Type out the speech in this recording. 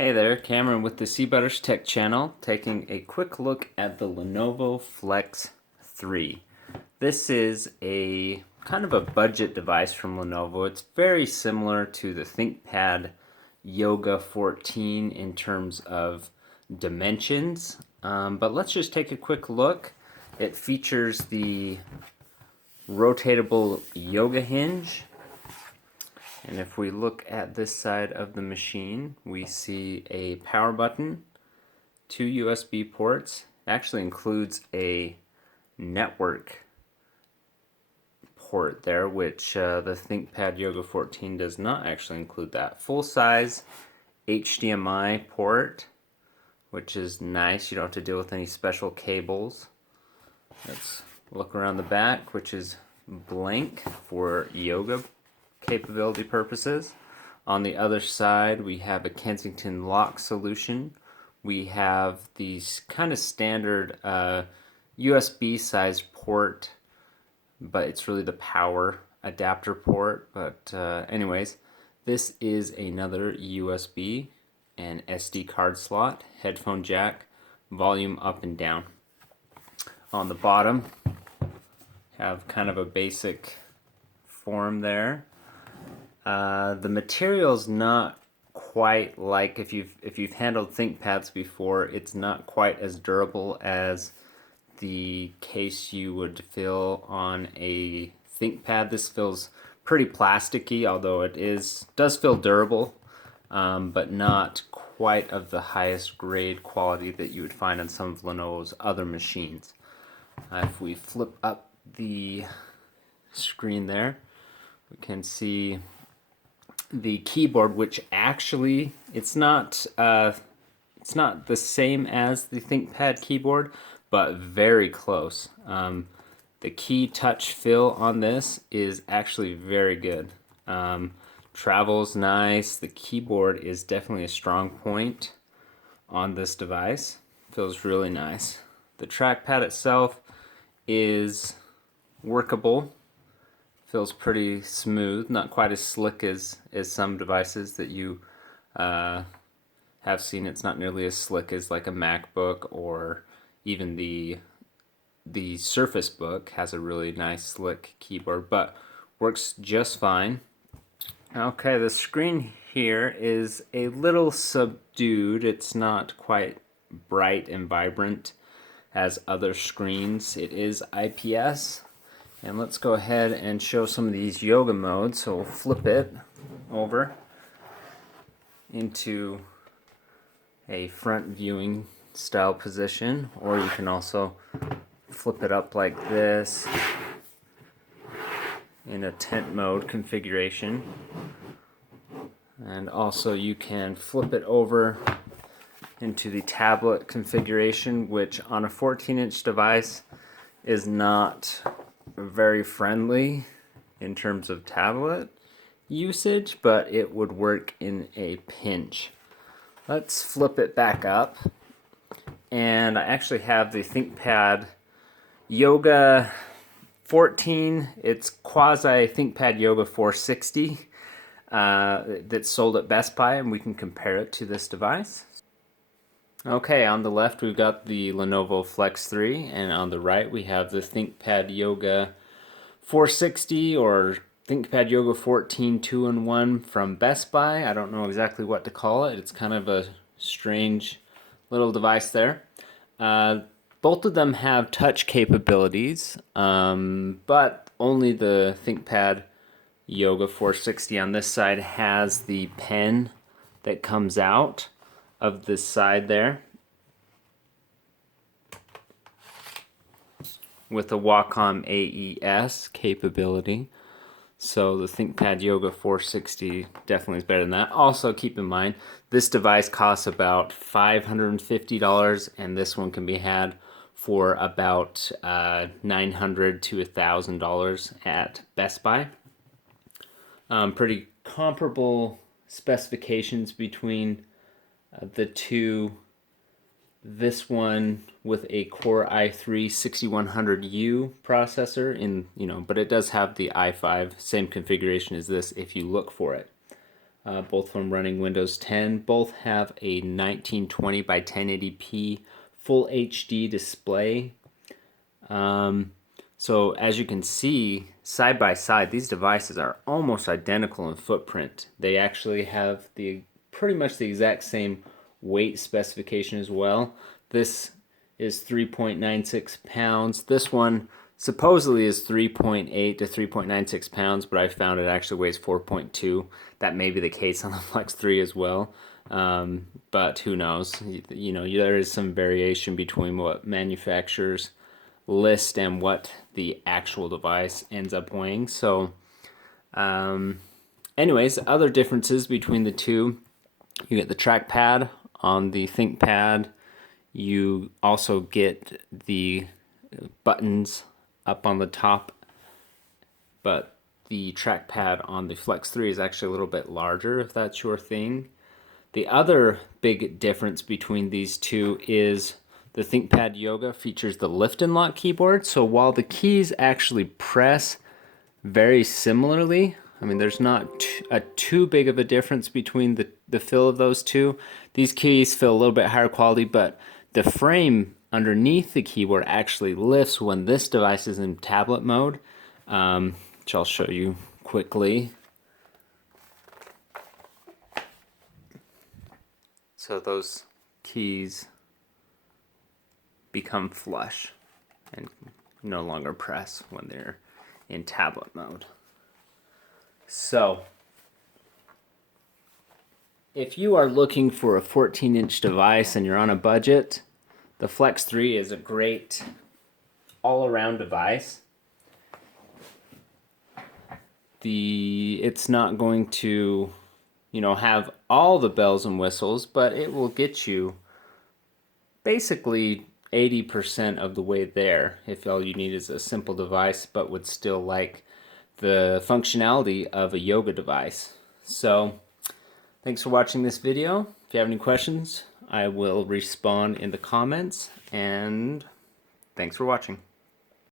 Hey there, Cameron with the Seabutters Tech channel, taking a quick look at the Lenovo Flex 3. This is a kind of a budget device from Lenovo. It's very similar to the Thinkpad Yoga 14 in terms of dimensions, but let's just take a quick look. It features the rotatable yoga hinge. And if we look at this side of the machine, we see a power button, two USB ports. It actually includes a network port there, which the Thinkpad Yoga 14 does not actually include that. Full-size HDMI port, which is nice. You don't have to deal with any special cables. Let's look around the back, which is blank for yoga capability purposes. On the other side, we have a Kensington lock solution. We have these kind of standard USB sized port, but it's really the power adapter port. But anyways, this is another USB and SD card slot, headphone jack, volume up and down. On the bottom, have kind of a basic form there. The material's not quite like if you've handled ThinkPads before. It's not quite as durable as the case you would feel on a ThinkPad. This feels pretty plasticky, although it does feel durable, but not quite of the highest grade quality that you would find on some of Lenovo's other machines. If we flip up the screen there, we can see the keyboard, which actually it's not the same as the ThinkPad keyboard, but very close. The key touch feel on this is actually very good. Travel's nice. The keyboard is definitely a strong point on this device. Feels really nice. The trackpad itself is workable. Feels pretty smooth, not quite as slick as some devices that you have seen. It's not nearly as slick as like a MacBook, or even the Surface Book has a really nice slick keyboard, but works just fine. Okay, the screen here is a little subdued. It's not quite bright and vibrant as other screens. It is IPS. And let's go ahead and show some of these yoga modes. So we'll flip it over into a front viewing style position, or you can also flip it up like this in a tent mode configuration. And also you can flip it over into the tablet configuration, which on a 14-inch device is not very friendly in terms of tablet usage, but it would work in a pinch. Let's flip it back up, and I actually have the Thinkpad Yoga 14. It's quasi Thinkpad Yoga 460 that's sold at Best Buy, and we can compare it to this device. Okay, on the left we've got the Lenovo Flex 3, and on the right we have the Thinkpad Yoga 460 or Thinkpad Yoga 14 2-in-1 from Best Buy. I don't know exactly what to call it. It's kind of a strange little device there. Both of them have touch capabilities, but only the Thinkpad Yoga 460 on this side has the pen that comes out of this side there with a Wacom AES capability. So the Thinkpad Yoga 460 definitely is better than that. Also keep in mind, this device costs about $550, and this one can be had for about $900 to $1,000 at Best Buy. Pretty comparable specifications between the two. This one with a Core i3-6100U processor but it does have the i5, same configuration as this if you look for it. both of them running Windows 10. Both have a 1920 by 1080p full HD display. So as you can see, side by side, these devices are almost identical in footprint. They actually have pretty much the exact same weight specification as well. This is 3.96 pounds. This one supposedly is 3.8 to 3.96 pounds, but I found it actually weighs 4.2. That may be the case on the Flex 3 as well. But who knows? You know, there is some variation between what manufacturers list and what the actual device ends up weighing. So anyways, other differences between the two: you get the trackpad on the Thinkpad. You also get the buttons up on the top, but the trackpad on the Flex 3 is actually a little bit larger, if that's your thing. The other big difference between these two is the Thinkpad Yoga features the lift and lock keyboard. So while the keys actually press very similarly, I mean, there's not too big of a difference between the feel of those two. These keys feel a little bit higher quality, but the frame underneath the keyboard actually lifts when this device is in tablet mode, which I'll show you quickly. So those keys become flush and no longer press when they're in tablet mode. So if you are looking for a 14-inch device and you're on a budget, the Flex 3 is a great all-around device. It's not going to, you know, have all the bells and whistles, but it will get you basically 80% of the way there if all you need is a simple device but would still like the functionality of a yoga device. So thanks for watching this video. If you have any questions, I will respond in the comments, and thanks for watching.